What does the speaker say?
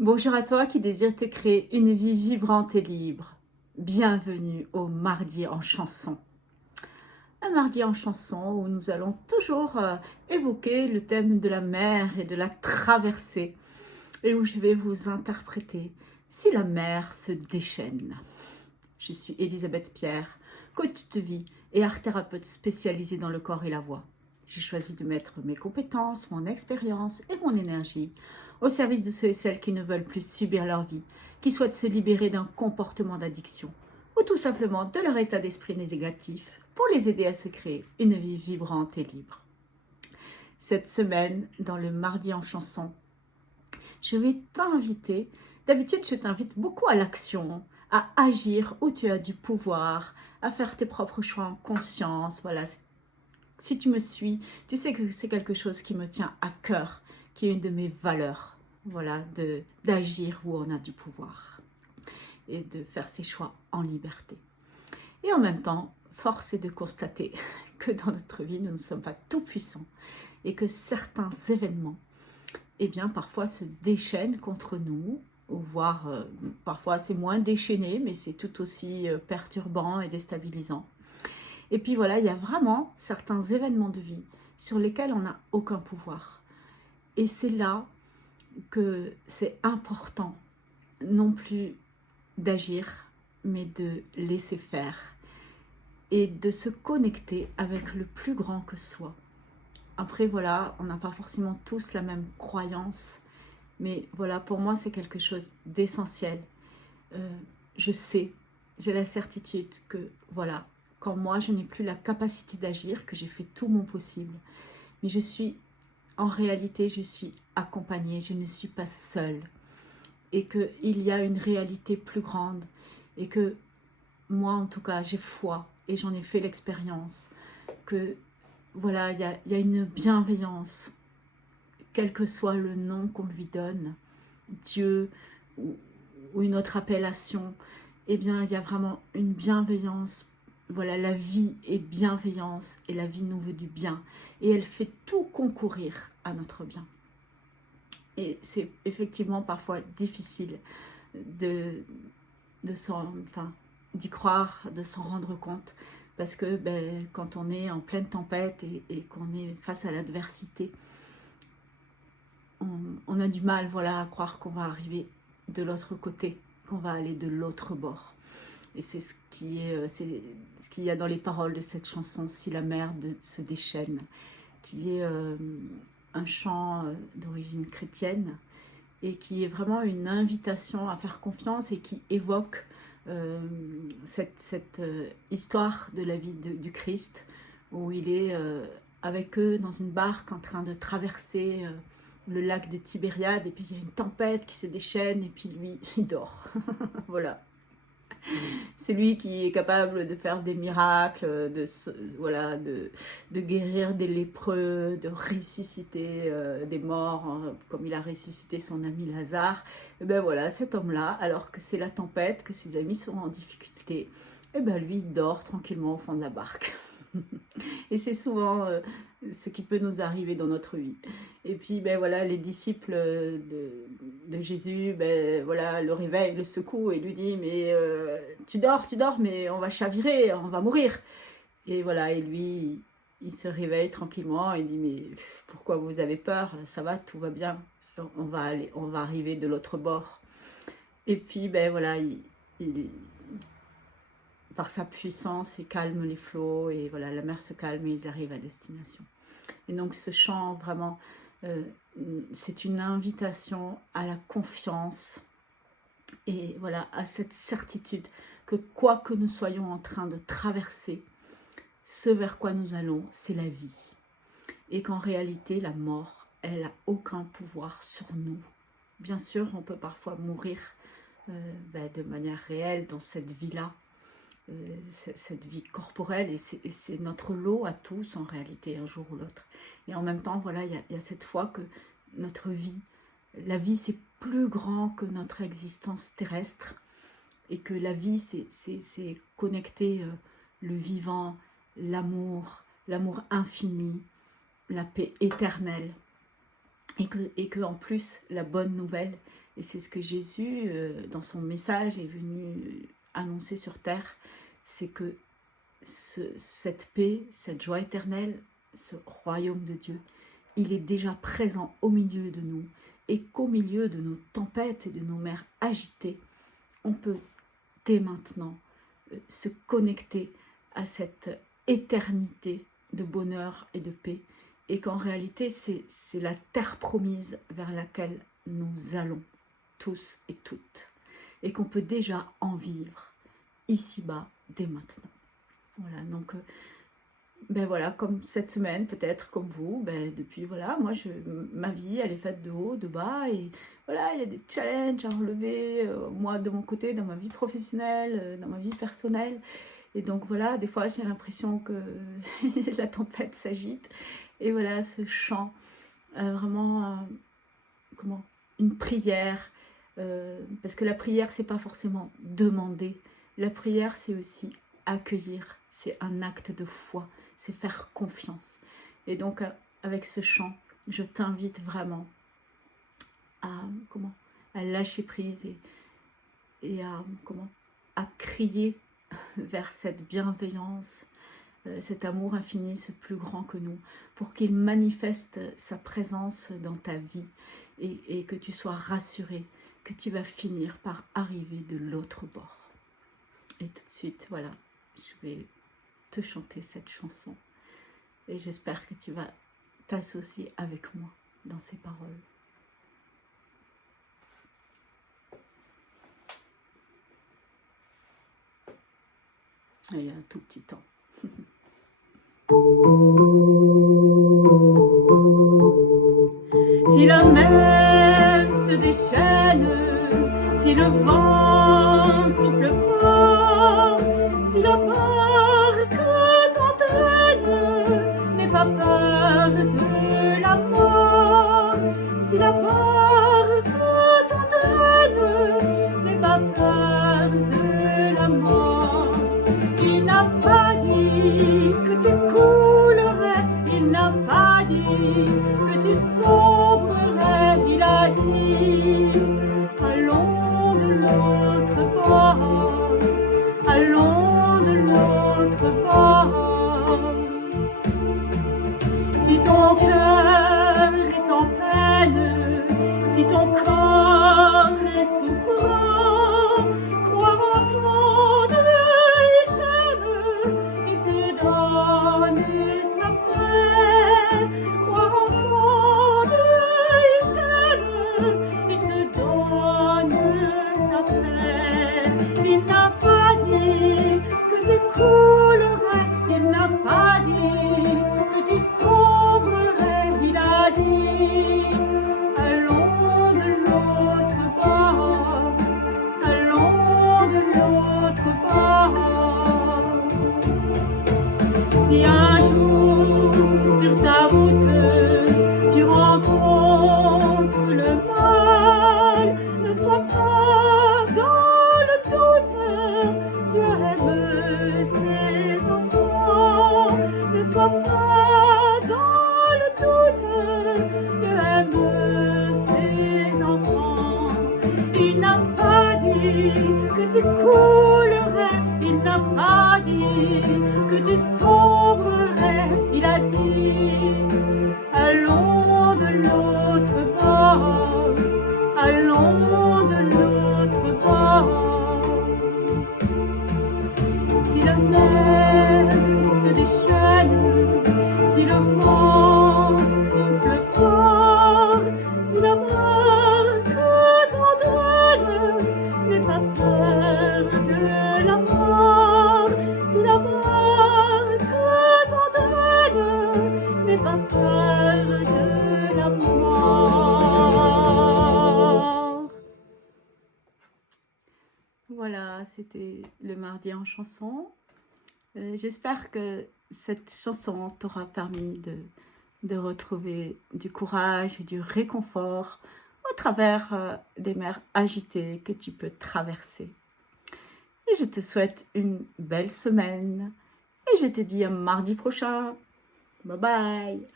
Bonjour à toi qui désire te créer une vie vibrante et libre. Bienvenue au Mardi en chanson. Un mardi en chanson où nous allons toujours évoquer le thème de la mer et de la traversée et où je vais vous interpréter si la mer se déchaîne. Je suis Elisabeth Pierre, coach de vie et art thérapeute spécialisée dans le corps et la voix. J'ai choisi de mettre mes compétences, mon expérience et mon énergie au service de ceux et celles qui ne veulent plus subir leur vie, qui souhaitent se libérer d'un comportement d'addiction ou tout simplement de leur état d'esprit négatif pour les aider à se créer une vie vibrante et libre. Cette semaine, dans le Mardi en chanson, je vais t'inviter, d'habitude je t'invite beaucoup à l'action, à agir où tu as du pouvoir, à faire tes propres choix en conscience. Voilà, si tu me suis, tu sais que c'est quelque chose qui me tient à cœur, qui est une de mes valeurs, voilà, d'agir où on a du pouvoir et de faire ses choix en liberté. Et en même temps, force est de constater que dans notre vie, nous ne sommes pas tout puissants et que certains événements, eh bien, parfois se déchaînent contre nous, ou voire parfois c'est moins déchaîné, mais c'est tout aussi perturbant et déstabilisant. Et puis voilà, il y a vraiment certains événements de vie sur lesquels on n'a aucun pouvoir. Et c'est là que c'est important non plus d'agir, mais de laisser faire et de se connecter avec le plus grand que soi. Après voilà, on n'a pas forcément tous la même croyance, mais voilà, pour moi c'est quelque chose d'essentiel. Je sais, j'ai la certitude que voilà, quand moi je n'ai plus la capacité d'agir, que j'ai fait tout mon possible, mais je suis, en réalité, je suis accompagnée, je ne suis pas seule, et qu'il y a une réalité plus grande, et que moi en tout cas j'ai foi, et j'en ai fait l'expérience, que voilà, il y a une bienveillance, quel que soit le nom qu'on lui donne, Dieu ou une autre appellation, eh bien il y a vraiment une bienveillance. Voilà, la vie est bienveillance et la vie nous veut du bien et elle fait tout concourir à notre bien. Et c'est effectivement parfois difficile de d'y croire, de s'en rendre compte, parce que quand on est en pleine tempête et qu'on est face à l'adversité, on a du mal, voilà, à croire qu'on va arriver de l'autre côté, qu'on va aller de l'autre bord. Et c'est ce qu'il y a dans les paroles de cette chanson, Si la mer se déchaîne, qui est un chant d'origine chrétienne et qui est vraiment une invitation à faire confiance et qui évoque cette histoire de la vie du Christ, où il est avec eux dans une barque en train de traverser le lac de Tibériade, et puis il y a une tempête qui se déchaîne, et puis lui, il dort. Voilà. Celui qui est capable de faire des miracles, voilà, de guérir des lépreux, de ressusciter des morts, hein, comme il a ressuscité son ami Lazare. Et ben voilà, cet homme-là, alors que c'est la tempête, que ses amis sont en difficulté, et ben lui, il dort tranquillement au fond de la barque. Et c'est souvent ce qui peut nous arriver dans notre vie. Et puis, ben voilà, les disciples de Jésus, ben voilà, le réveillent, le secouent et lui dit, mais tu dors, mais on va chavirer, on va mourir. Et voilà, et lui, il se réveille tranquillement et dit, mais pourquoi vous avez peur? Ça va, tout va bien. On va arriver de l'autre bord. Et puis, ben voilà, par sa puissance, il calme les flots et voilà, la mer se calme et ils arrivent à destination. Et donc ce chant, vraiment, c'est une invitation à la confiance et voilà, à cette certitude que quoi que nous soyons en train de traverser, ce vers quoi nous allons, c'est la vie. Et qu'en réalité, la mort, elle n'a aucun pouvoir sur nous. Bien sûr, on peut parfois mourir de manière réelle dans cette vie-là, cette vie corporelle, et c'est notre lot à tous en réalité, un jour ou l'autre. Et en même temps, voilà, il y a cette foi que notre vie, la vie c'est plus grand que notre existence terrestre, et que la vie c'est connecter le vivant, l'amour infini, la paix éternelle, et que en plus la bonne nouvelle, Et c'est ce que Jésus, dans son message, est venu annoncer sur terre, c'est que cette paix, cette joie éternelle, ce royaume de Dieu, il est déjà présent au milieu de nous, et qu'au milieu de nos tempêtes et de nos mers agitées, on peut dès maintenant se connecter à cette éternité de bonheur et de paix, et qu'en réalité c'est la terre promise vers laquelle nous allons tous et toutes, et qu'on peut déjà en vivre ici-bas dès maintenant. Voilà, donc ben voilà, comme cette semaine, peut-être comme vous, ben depuis voilà, moi ma vie elle est faite de haut, de bas, et voilà, il y a des challenges à relever, moi de mon côté, dans ma vie professionnelle, dans ma vie personnelle, et donc voilà, des fois j'ai l'impression que la tempête s'agite, et voilà, ce chant, vraiment, comment, une prière, parce que la prière c'est pas forcément demander, la prière c'est aussi accueillir, c'est un acte de foi, c'est faire confiance. Et donc avec ce chant, je t'invite vraiment à lâcher prise et à crier vers cette bienveillance, cet amour infini, ce plus grand que nous, pour qu'il manifeste sa présence dans ta vie, et que tu sois rassuré que tu vas finir par arriver de l'autre bord. Et tout de suite, voilà, je vais te chanter cette chanson, et j'espère que tu vas t'associer avec moi dans ces paroles. Et il y a un tout petit temps. Si la mer se déchaîne, si le vent souffle fort, si la barque t'entraîne, n'aie pas peur de la mort. Si la barque t'entraîne, n'aie pas peur de la mort. Il n'a pas dit que tu coulerais, il n'a pas dit que tu sombrerais, il a dit allons de l'autre bord, allons de l'autre bord. Si ton cœur est en peine, si ton corps est souffrant, crois en ton Dieu, il te donne sa paix. Crois en ton Dieu, il te donne sa paix. Il n'a pas dit que tu coulerais, il n'a pas dit que tu sombrerais, il a dit allons de l'autre bord, allons de l'autre bord. Si un jour sur ta route tu rencontres le mal, ne sois pas dans le doute, Dieu aime ses enfants. Ne sois pas dans le doute, Dieu aime ses enfants. Il n'a pas dit que tu coulerais, il n'a pas dit que tu sombrerais, il a dit allons de l'autre bord, allons de l'autre bord. Si la mer se déchaîne, si le vent souffle fort, si la barque t'entraîne, n'aie pas peur de la mort. Si la barque t'entraîne, n'aie pas peur de la mort. Voilà, c'était le mardi en chanson. J'espère que cette chanson t'aura permis de retrouver du courage et du réconfort au travers des mers agitées que tu peux traverser. Et je te souhaite une belle semaine. Et je te dis à mardi prochain. Bye bye.